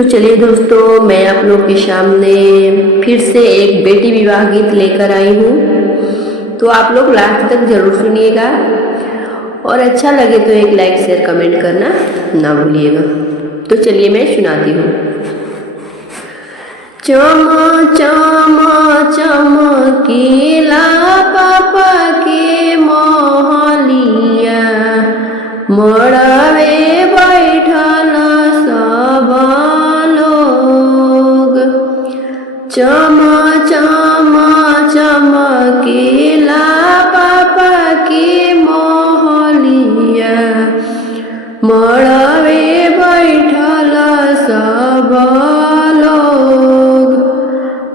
तो चलिए दोस्तों, मैं आप लोग के सामने फिर से एक बेटी विवाह गीत लेकर आई हूँ। तो आप लोग लास्ट तक जरूर सुनिएगा और अच्छा लगे तो एक लाइक शेयर कमेंट करना ना भूलिएगा। तो चलिए मैं सुनाती हूँ। चमा चमा चमकीला पापा के मोहलिया, मड़ावे बैठल सब लोग। चमा चमा चमकीला पापा के मोहलिया, मड़ावे बैठल सब लोग।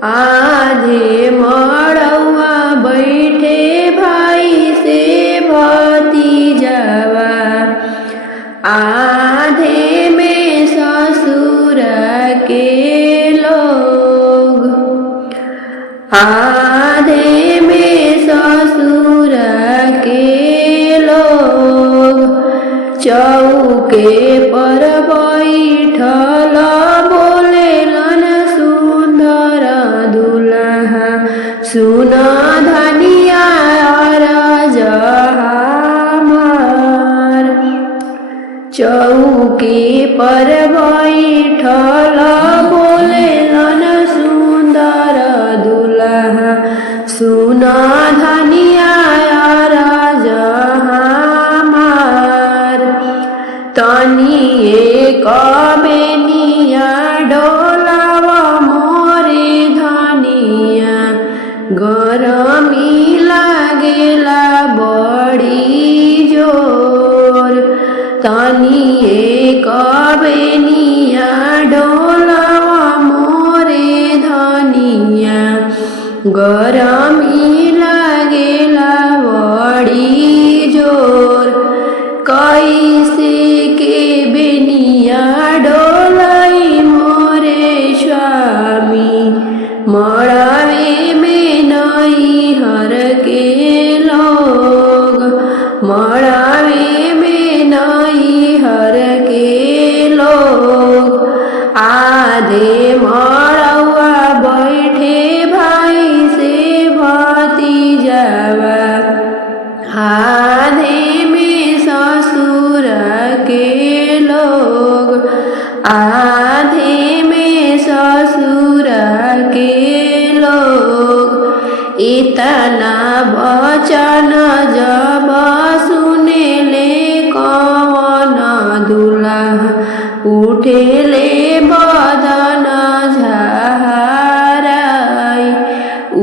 आधे मड़ौआ बैठे भाई से भतीजावा, आधे में ससुर के लोग, आधे में ससुर के लोग। चौके पर बैठल बोलेलन सुंदर दुल्हा, सुन धनिया राजा हमार। चौकी पर बैठल बोलेलन सुंदर दुल्हा, सुन धनिया राजा हमार। तनिए कबेनिया डोलावा मोरे धनिया, गरमी लागेला बड़ी जोर। तनिए कबेनिया डोलावा मोरे धनिया, गरमी लागेला बड़ी जोर। कैसे के बेनिया डोलाई मोरे स्वामी, मड़ावे में नैहर के लोग, मड़ावे में नैहर के लोग। आधे मड़ौआ बैठे भाई से भतीजावा, आधे में ससुर के लोग, आधे में ससुर के लोग। इतना वचन जब सुनेले कौन दुल्हा, उठेले बदन झाराई,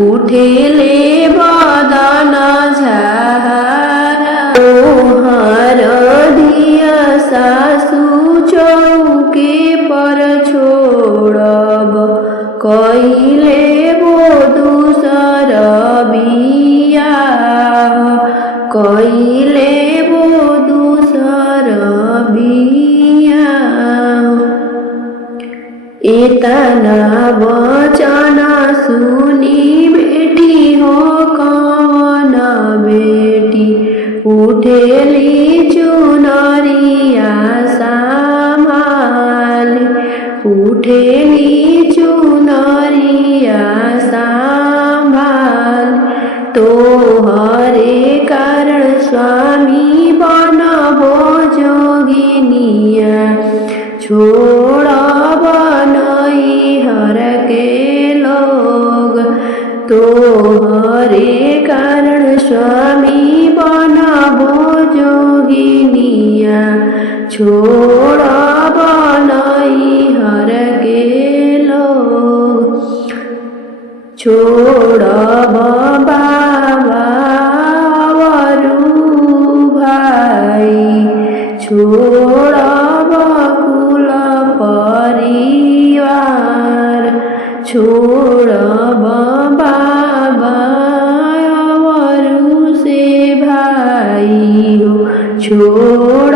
उठेले बदन झाराई। तोहर दिया सासु चौके पर छोड़ब, कइले वो दूसर बियाह, कइले वो दूसर बियाह। इतना वचन सुनी बेटी हो कौन बेटी, उठेली चुनरिया संभाल, उठेली चुनरिया संभाल। तोहरे कारण स्वामी बनबो जोगिनिया, छोड़ब नैहर के लोग। तोहरे कारण स्वामी बनबो जोगिनिया, छोड़ब नैहर के लोग। छोड़ब बाबा वरु भाई, छोड़ब कुल परिवार। छोड़ब बाबा वरु से भाई हो, छोड़